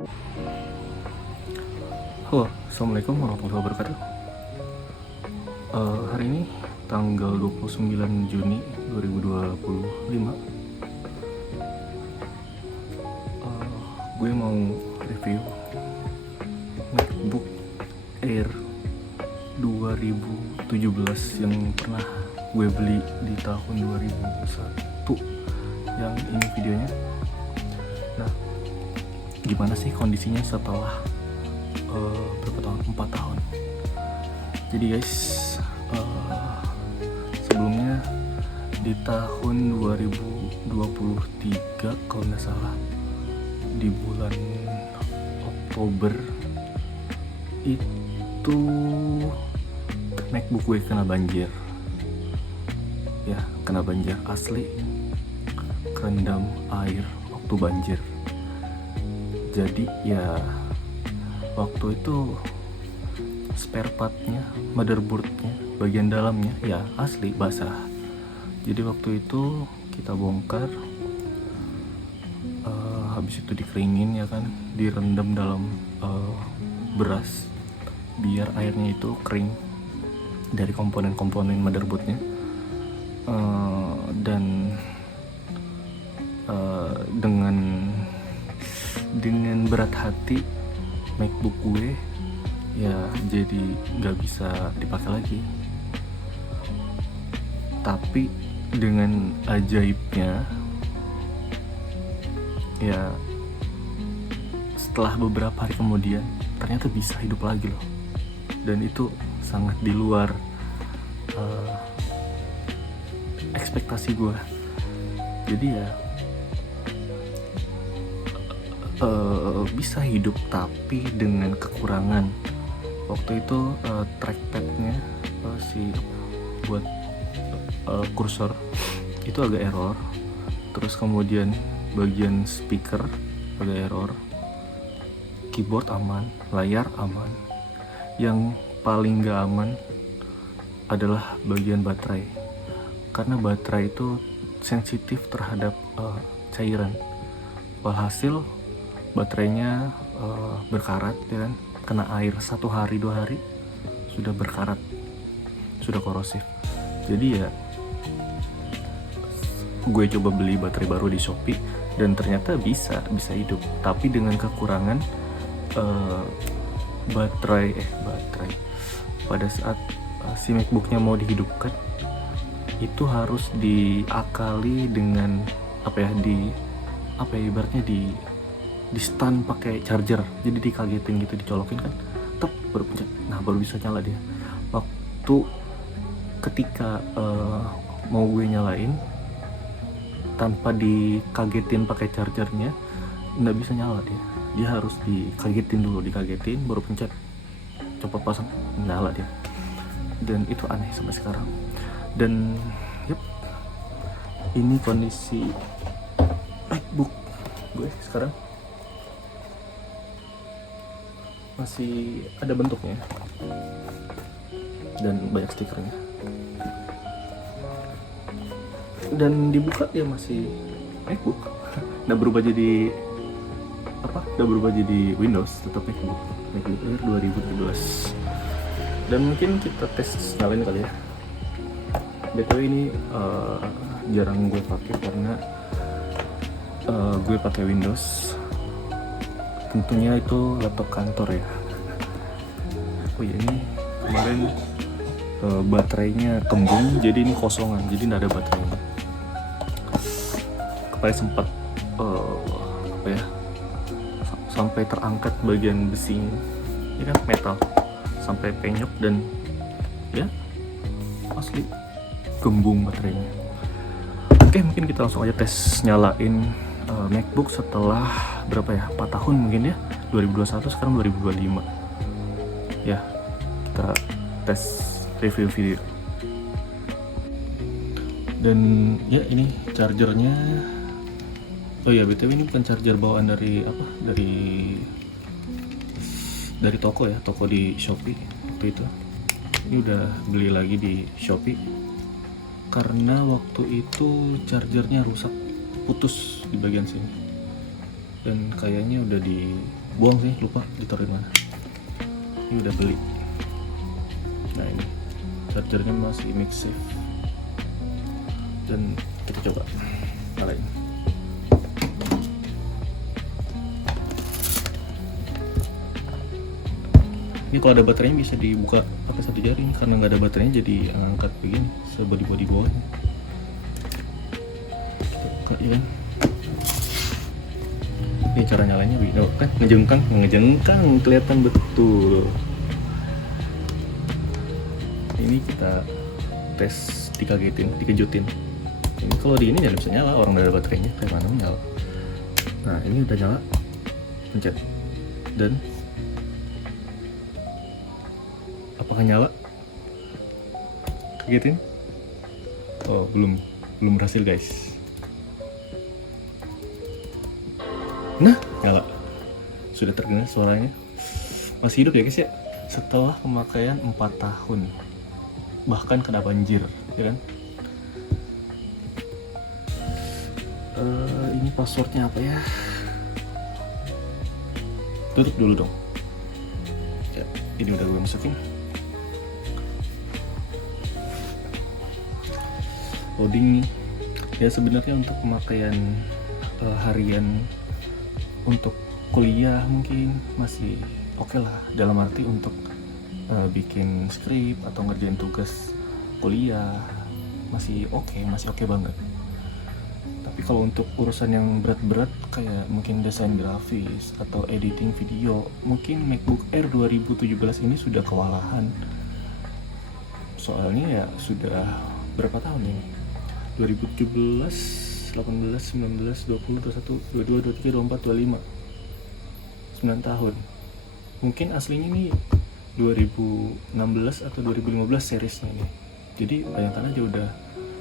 Halo, Assalamualaikum warahmatullahi wabarakatuh. Hari ini tanggal 29 Juni 2025. Gue mau review MacBook Air 2017 yang pernah gue beli di tahun 2001. Yang ini videonya. Nah, gimana sih kondisinya setelah berapa tahun? 4 tahun. Jadi guys, sebelumnya di tahun 2023 kalau nggak salah, di bulan Oktober itu MacBook gue kena banjir. Ya, kena banjir asli, kerendam air waktu banjir. Jadi ya waktu itu spare partnya, motherboardnya, bagian dalamnya ya asli basah. Jadi waktu itu kita bongkar, habis itu dikeringin ya kan, direndam dalam beras biar airnya itu kering dari komponen-komponen motherboardnya. Dan dengan berat hati MacBook gue ya jadi nggak bisa dipakai lagi. Tapi dengan ajaibnya ya setelah beberapa hari kemudian ternyata bisa hidup lagi loh, dan itu sangat di luar ekspektasi gue. Jadi ya bisa hidup tapi dengan kekurangan. Waktu itu trackpadnya buat kursor itu agak error. Terus kemudian bagian speaker agak error. Keyboard aman, layar aman. Yang paling gak aman adalah bagian baterai, karena baterai itu sensitif terhadap cairan. Walhasil baterainya berkarat ya kan, kena air 1 hari 2 hari sudah berkarat, sudah korosif. Jadi ya gue coba beli baterai baru di Shopee dan ternyata bisa hidup, tapi dengan kekurangan baterai pada saat si MacBooknya mau dihidupkan itu harus diakali dengan ibaratnya di stun pakai charger. Jadi dikagetin gitu, dicolokin kan, tep, baru pencet, nah baru bisa nyala dia. Waktu ketika mau gue nyalain tanpa dikagetin pakai chargernya, nggak bisa nyala dia harus dikagetin dulu, baru pencet, coba pasang, nyala dia. Dan itu aneh sampai sekarang. Dan ini kondisi MacBook gue sekarang. Masih ada bentuknya dan banyak stikernya, dan dibuka dia masih MacBook. Udah berubah jadi Windows, tetap MacBook Air 2017. Dan mungkin kita tes nyalain kali ya. BTW ini jarang gue pakai karena gue pakai Windows. Tentunya itu laptop kantor ya. Oh iya, ini kemarin baterainya kembung, jadi ini kosongan, jadi nggak ada baterainya. Kemarin sempat sampai terangkat bagian besinya, ini kan metal, sampai penyok dan ya asli kembung baterainya. Oke, mungkin kita langsung aja tes nyalain MacBook setelah 4 tahun mungkin ya, 2021 sekarang 2025 ya. Kita tes review video. Dan ya ini chargernya. Oh ya, BTW ini bukan charger bawaan dari toko ya, toko di Shopee waktu itu. Ini udah beli lagi di Shopee karena waktu itu chargernya rusak, putus di bagian sini, dan kayaknya udah buang sih, lupa ditaruh di mana. Ini udah beli. Nah ini chargernya masih MagSafe, dan kita coba nyalain. Ini kalau ada baterainya bisa dibuka pakai satu jari, karena nggak ada baterainya jadi ngangkat begini sebody bawahnya. Kita buka ya kan. Ini cara nyalanya video kan, ngejengkang kelihatan betul. Ini kita tes dikejutin. Ini kalau di ini nggak bisa nyala, orang udah ada baterainya, kayak mana nyala. Nah ini udah nyala, pencet, dan apakah nyala? Kagetin? Oh belum berhasil guys. Nah nyala, sudah terdengar suaranya. Masih hidup ya guys ya, setelah pemakaian 4 tahun, bahkan kena banjir ya kan. Ini passwordnya apa ya? Tutup dulu dong ya, ini udah gue masukin. Loading nih ya. Sebenarnya untuk pemakaian harian untuk kuliah mungkin masih oke lah, dalam arti untuk bikin skrip atau ngerjain tugas kuliah masih oke banget. Tapi kalau untuk urusan yang berat-berat kayak mungkin desain grafis atau editing video, mungkin MacBook Air 2017 ini sudah kewalahan. Soalnya ya sudah berapa tahun ini? 2017, 18, 19, 20, 21, 22, 23, 24, 25, 9 tahun. Mungkin aslinya nih 2016 atau 2015 seriesnya nih. Jadi bayangkan aja udah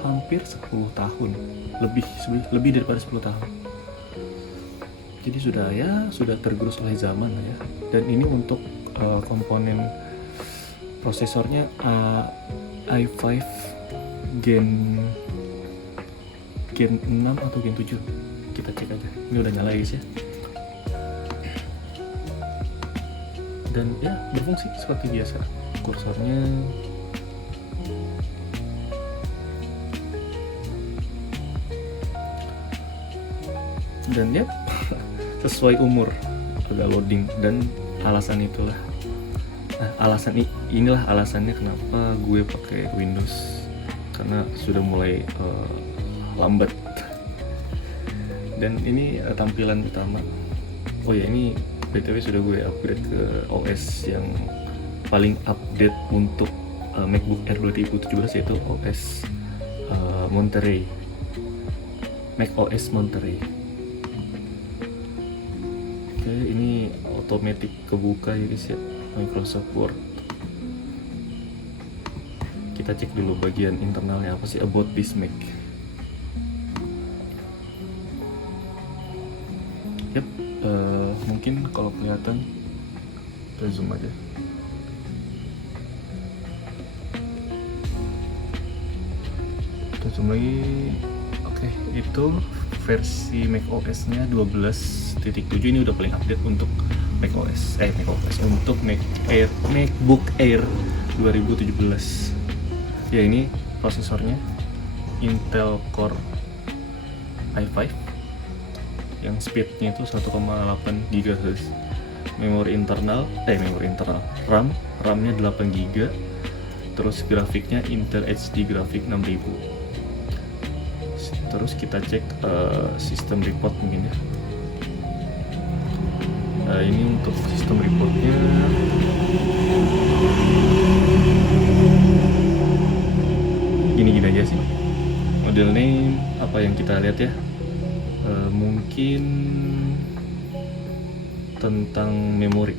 hampir 10 tahun, lebih daripada 10 tahun. Jadi sudah tergerus oleh zaman ya. Dan ini untuk komponen prosesornya i5 Gen 6 atau Gen 7. Kita cek aja. Ini udah nyala guys ya. Dan ya berfungsi seperti biasa. Kursornya dan ya sesuai umur udah loading, dan alasan itulah. Nah, inilah alasannya kenapa gue pakai Windows, karena sudah mulai lambat. Dan ini tampilan utama. Oh ya, ini BTW sudah gue upgrade ke OS yang paling update untuk MacBook Air 2017, yaitu OS Monterey, Mac OS Monterey. Oke, ini otomatis kebuka ya guys ya, Microsoft Word. Kita cek dulu bagian internalnya apa sih, about this Mac. Yap, mungkin kalau kelihatan kita zoom aja. Kita zoom lagi. Oke, itu versi macOS-nya 12.7. Ini udah paling update untuk macOS untuk MacBook Air 2017. Ya, ini prosesornya Intel Core i5 yang speednya itu 1,8 GHz. Memori internal RAM-nya 8 GB. Terus grafiknya Intel HD Graphic 6000. Terus kita cek sistem report mungkin ya. Nah, ini untuk sistem reportnya gini aja sih. Model name apa yang kita lihat ya, mungkin tentang memori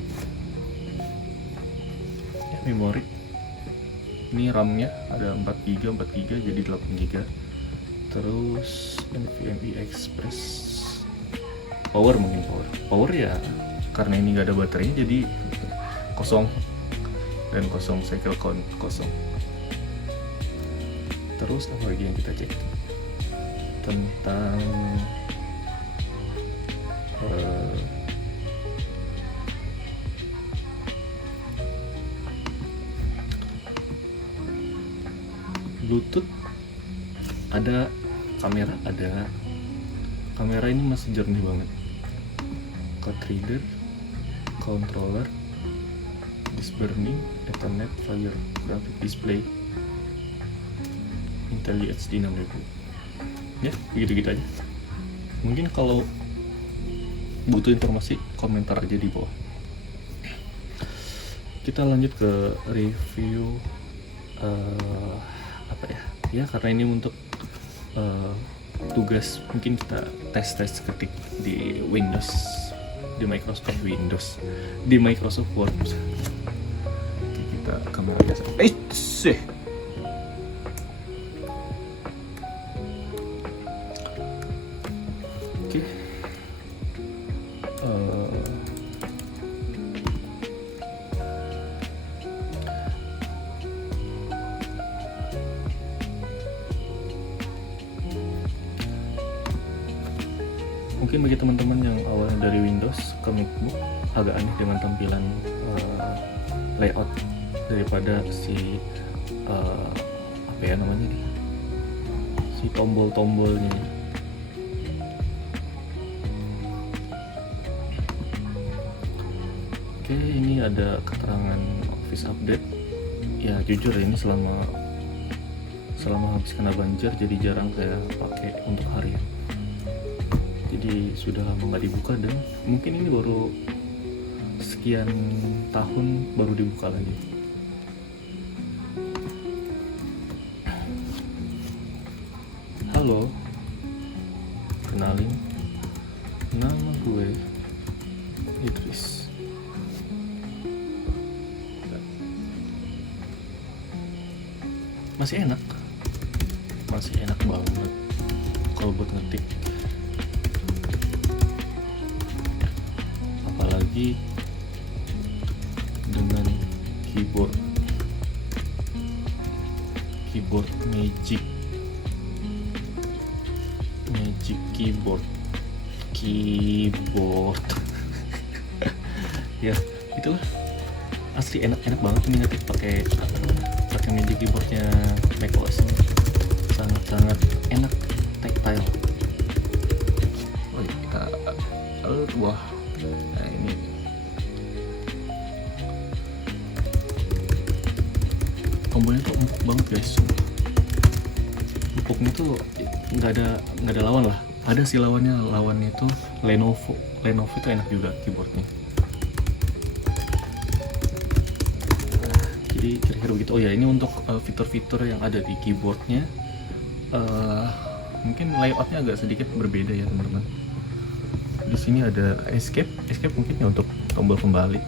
ya, memori ini RAM-nya ada 4 GB jadi 8 GB. Terus NVMe Express, power ya, karena ini nggak ada baterainya jadi kosong, dan kosong cycle count kosong. Terus apa lagi yang kita cek tentang Bluetooth, ada kamera, kamera ini masih jernih banget. Code reader, controller, disk burning, Ethernet, fire, graphic display, Intel HD 6000. Ya, begitu-gitu aja. Mungkin kalau butuh informasi, komentar aja di bawah. Kita lanjut ke review apa ya? Ya, karena ini untuk tugas, mungkin kita tes ketik di Windows, di Microsoft Windows, di Microsoft Word. Kita kamera biasa. Oke. Mungkin bagi teman-teman yang awalnya dari Windows ke MacBook agak aneh dengan tampilan layout daripada si apa ya namanya nih, si tombol-tombolnya. Oke, ini ada keterangan Office Update. Ya jujur ini selama habis kena banjir jadi jarang saya pakai untuk harian. Jadi sudah lama nggak dibuka, dan mungkin ini baru sekian tahun baru dibuka lagi. Halo, kenalin, nama gue Idris. Masih enak banget kalau buat ngetik. Apalagi dengan keyboard Magic keyboard ya itulah, asli enak banget ini ngetik pakai Magic keyboardnya macOS. Sangat enak, tactile. Kita wah, nah ini tombolnya tuh empuk banget guys. Empuknya tuh nggak ada lawan lah. Ada sih lawannya itu Lenovo itu enak juga keyboardnya. Jadi kira-kira begitu. Oh ya, ini untuk fitur-fitur yang ada di keyboardnya, mungkin layoutnya agak sedikit berbeda ya teman-teman. Di sini ada escape mungkin ya untuk tombol kembali.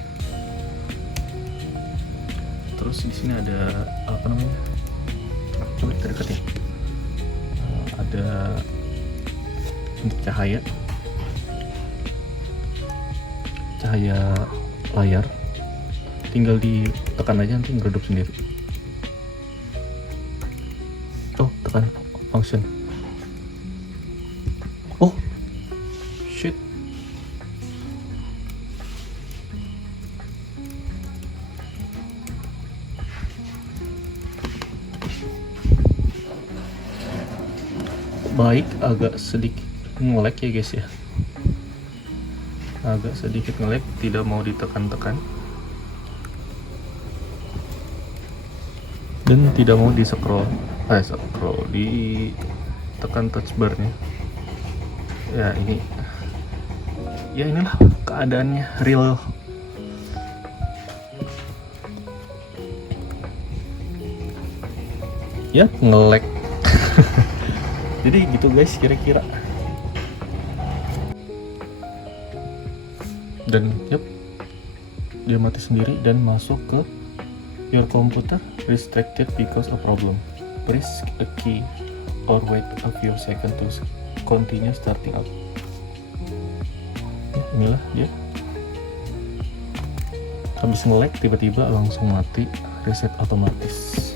Terus di sini ada apa namanya? Coba kita dekat ya. Ada untuk cahaya layar, tinggal ditekan aja nanti ngeredup sendiri. Oh, tekan function. Oh shit, baik, agak sedikit nge-lag ya guys ya, agak sedikit nge-lag, tidak mau ditekan-tekan dan tidak mau di scroll ditekan touch bar-nya. Ya inilah keadaannya real. Ya nge-lag. Jadi gitu guys kira-kira. Dan dia mati sendiri dan masuk ke your computer restricted because of problem. Press a key or wait a few seconds to continue starting up. Inilah dia. Habis nge-lag tiba-tiba langsung mati, reset otomatis.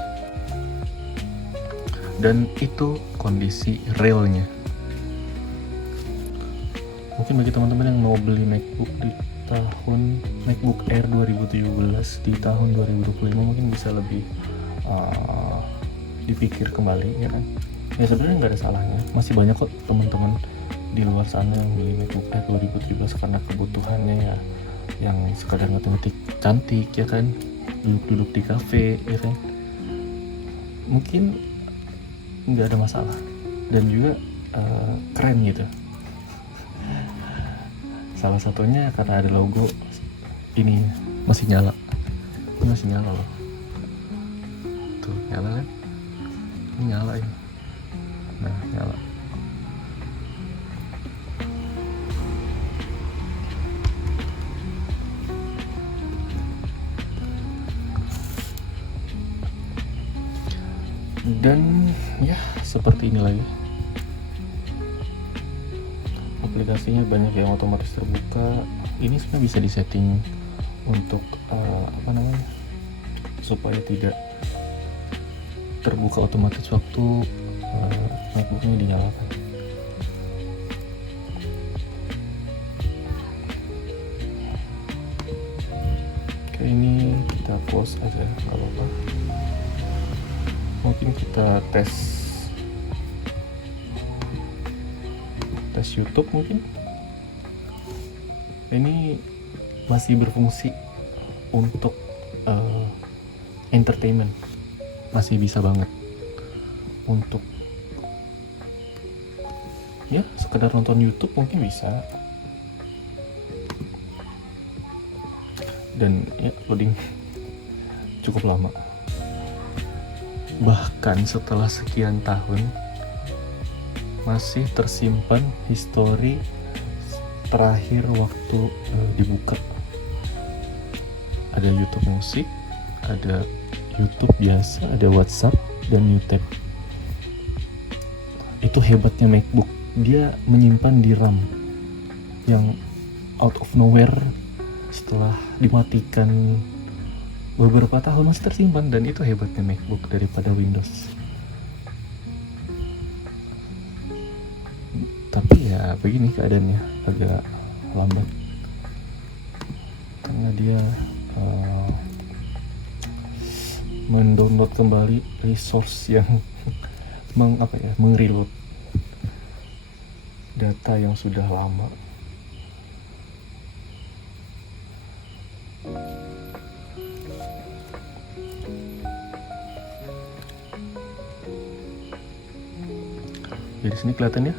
Dan itu kondisi realnya. Mungkin bagi teman-teman yang mau beli MacBook di tahun MacBook Air 2017 di tahun 2025 mungkin bisa lebih dipikir kembali ya kan, ya sebenarnya nggak ada salahnya. Masih banyak kok teman-teman di luar sana yang beli MacBook Air 2017 karena kebutuhannya ya, yang sekadar ngetik cantik ya kan, duduk-duduk di kafe ya kan, mungkin nggak ada masalah dan juga keren gitu. Salah satunya karena ada logo ini masih nyala, ini masih nyala loh, tuh nyala kan, ini nyala ini, nah nyala. Dan ya seperti ini lagi, aplikasinya banyak yang otomatis terbuka. Ini sebenarnya bisa disetting untuk supaya tidak terbuka otomatis waktu MacBooknya dinyalakan. Oke, ini kita close aja, nggak apa-apa. Mungkin kita tes YouTube mungkin. Ini masih berfungsi untuk entertainment, masih bisa banget untuk ya sekedar nonton YouTube mungkin bisa. Dan ya loading cukup lama, bahkan setelah sekian tahun masih tersimpan histori terakhir waktu dibuka. Ada YouTube musik, ada YouTube biasa, ada WhatsApp dan YouTube. Itu hebatnya MacBook, dia menyimpan di RAM yang out of nowhere setelah dimatikan beberapa tahun masih tersimpan, dan itu hebatnya MacBook daripada Windows. Tapi ya begini keadaannya, agak lambat karena dia mendownload kembali resource yang mengreload data yang sudah lama. Jadi sini kelihatan ya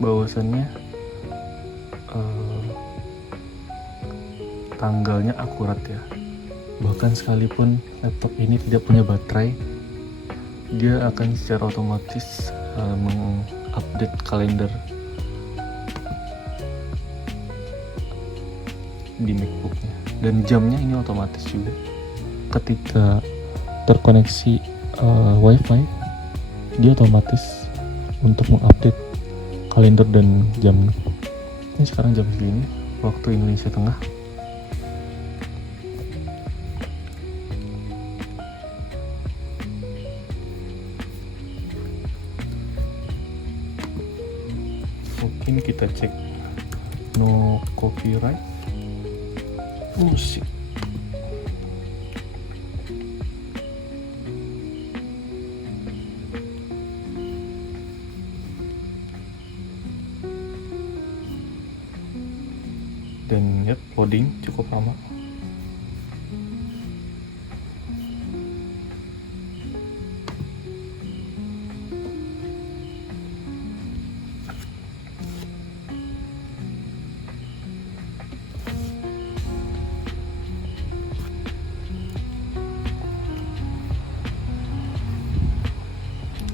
bahwasannya tanggalnya akurat ya. Bahkan sekalipun laptop ini tidak punya baterai, dia akan secara otomatis mengupdate kalender di MacBooknya. Dan jamnya ini otomatis juga. Ketika terkoneksi WiFi, dia otomatis untuk mengupdate kalender dan jam. Ini sekarang jam segini waktu Indonesia Tengah. Mungkin kita cek no copyright musik. Dan ya loading cukup lama.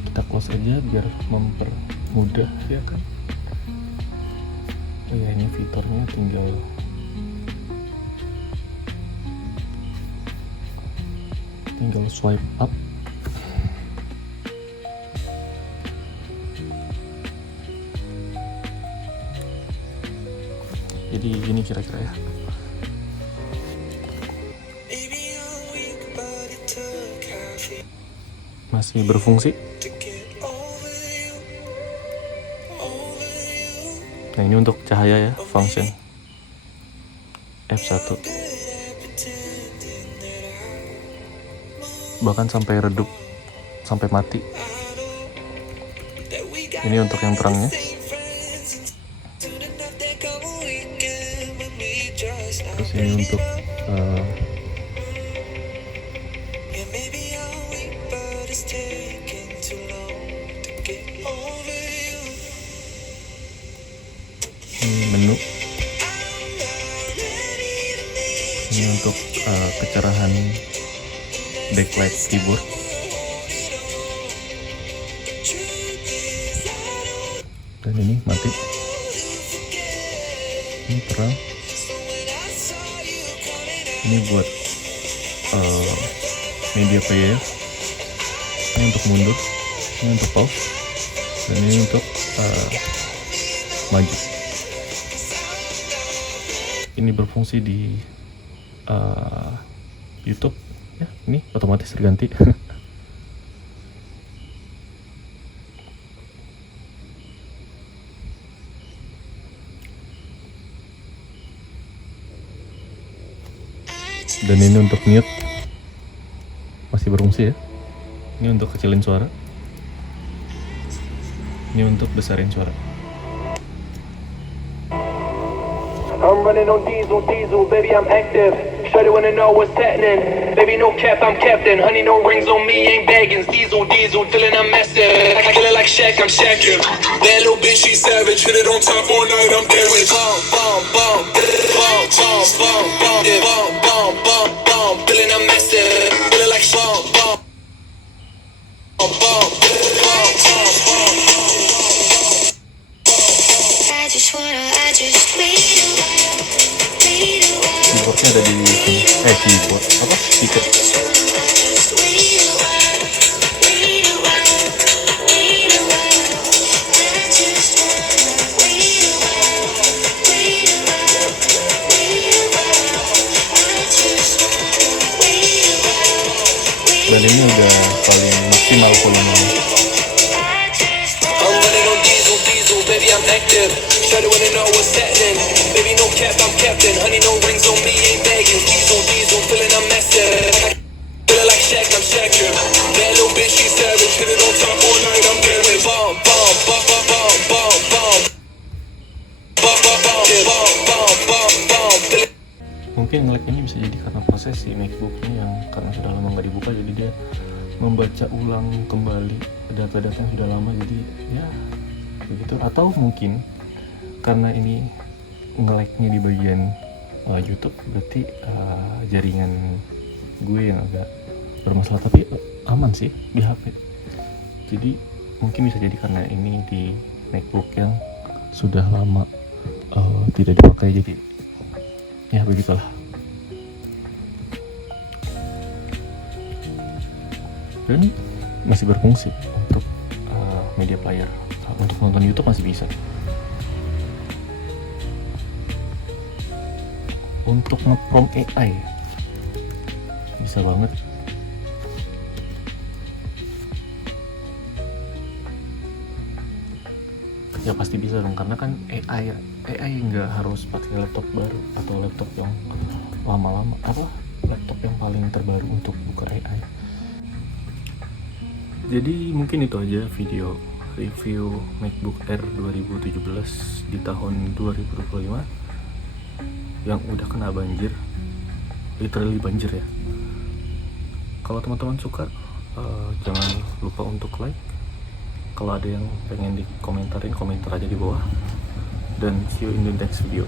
Kita close aja biar mempermudah ya kan. Ya ini fiturnya tinggal swipe up. Jadi gini kira-kira ya. Masih berfungsi. Nah ini untuk cahaya ya, function F1. Bahkan sampai redup sampai mati. Ini untuk yang terangnya. Terus ini untuk ini menu. Ini untuk kecerahan backlight keyboard. Dan ini mati. Ini terang. Ini buat media player. Ini untuk mundur. Ini untuk pause. Dan ini untuk maju. Ini berfungsi di YouTube. Ya, ini otomatis terganti. Dan ini untuk mute, masih berfungsi ya. Ini untuk kecilin suara. Ini untuk besarin suara. I'm running on diesel, baby I'm active. Shawty wanna know what's happening. Baby no cap, I'm captain. Honey no rings on me, ain't bagging. Diesel, feeling I'm massive. I kill it like Shaq, I'm Shaqin'. That little bitch, she savage. Hit it on top all night, I'm damaged. Bum, bum, bum, bum, bum, bum, bum, bum, bum, bum, bum. Feeling I'm massive. Feeling like bum, bum, bum, bum, bum, bum, bum. I just wait a while. Keyboardnya ada di sini. Keyboard apa? Speaker. Dan ini udah paling maksimal volumenya. Baby, I'm active. Shawty wanna know what's happening. Baby, no cap, I'm captain. Honey, no rings on me, ain't bagging. Diesel, feeling I'm massive. Feeling like Shaq, I'm Shaqin'. That little bitch, she savage. Hit it on top all night, I'm damaged. Bum, bum, bum, bum, bum, bum, bum. Bum, bum, bum, bum, bum, bum, bum. Mungkin nge-lag ini bisa jadi karena proses si MacBook ini yang karena sudah lama nggak dibuka, jadi dia membaca ulang kembali data-data yang sudah lama, jadi ya begitu. Atau mungkin karena ini nge-lag-nya di bagian YouTube, berarti jaringan gue yang agak bermasalah, tapi aman sih di HP. Jadi mungkin bisa jadi karena ini di MacBook yang sudah lama tidak dipakai, jadi ya begitulah. Dan masih berfungsi untuk media player. Untuk nonton YouTube masih bisa. Untuk nge-prompt AI bisa banget. Ya pasti bisa dong, karena kan AI nggak harus pakai laptop baru atau laptop yang lama-lama, laptop yang paling terbaru untuk buka AI. Jadi mungkin itu aja video review MacBook Air 2017 di tahun 2025 yang udah kena banjir, literally banjir ya. Kalau teman-teman suka, jangan lupa untuk like. Kalau ada yang pengen dikomentarin, komentar aja di bawah. Dan see you in the next video.